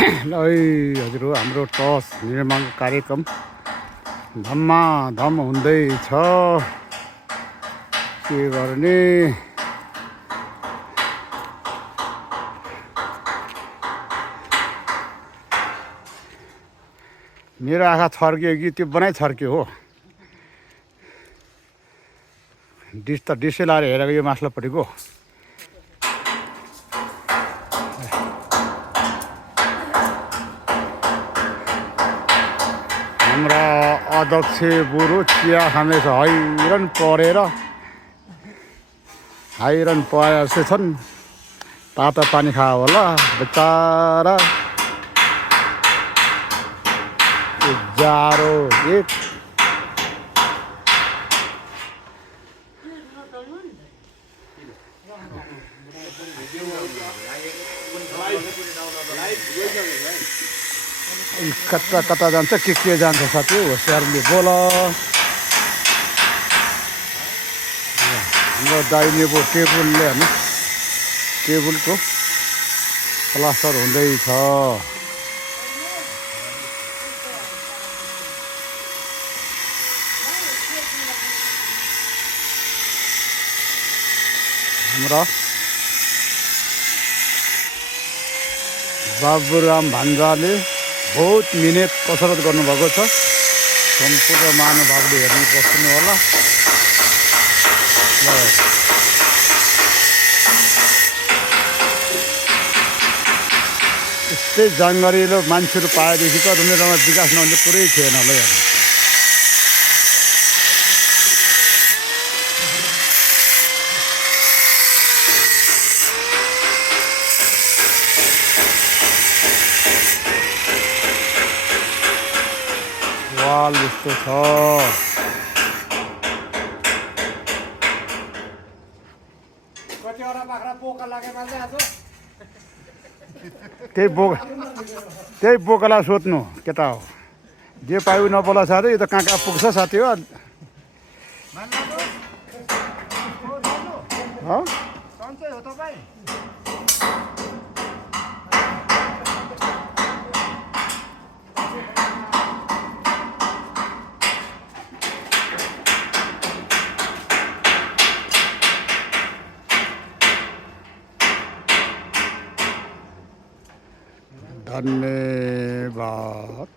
हजुर हाम्रो टस निर्माण कार्यक्रम धम्माधम हुँदैछ। के गर्ने मेरो आँखा छर्क्यो कि त्यो बनाइ छर्क्यो हो। डिस त डिसै लाएर हेरेको यो माथिल्लोपट्टिको हाम्रा अध्यक्ष बुढो चिया खाँदैछ। हैरन परेर हैरन परेर जस्तै छन्। तातो पानी खायो होला बेचारा। जाडो एक कता कता जान्छ के जान्छ साथी होसियारले बोल। हाम्रो दाहिनेको टेबुलले होइन टेबुलको प्लास्टर हुँदैछ। हाम्रा बाबुराम भान्जाले बहुत मिहिनेत कसरत गर्नुभएको छ। सम्पूर्ण महानुभावले हेर्नु बस्नु होला। यस्तै जानकारीलो मान्छेहरू पाएदेखि त रुनेरमा विकास नहुने कुरै थिएन होला। वाल यस्तो छ। कतिवटा बाख्रा पोका लागेमा चाहिँ आज त्यही बोकालाई सोध्नु केटा हो जे पायो नपोला साथी। यो त कहाँ कहाँ पुग्छ साथी हो। सन्चै हो तपाईँ? धन्यवाद।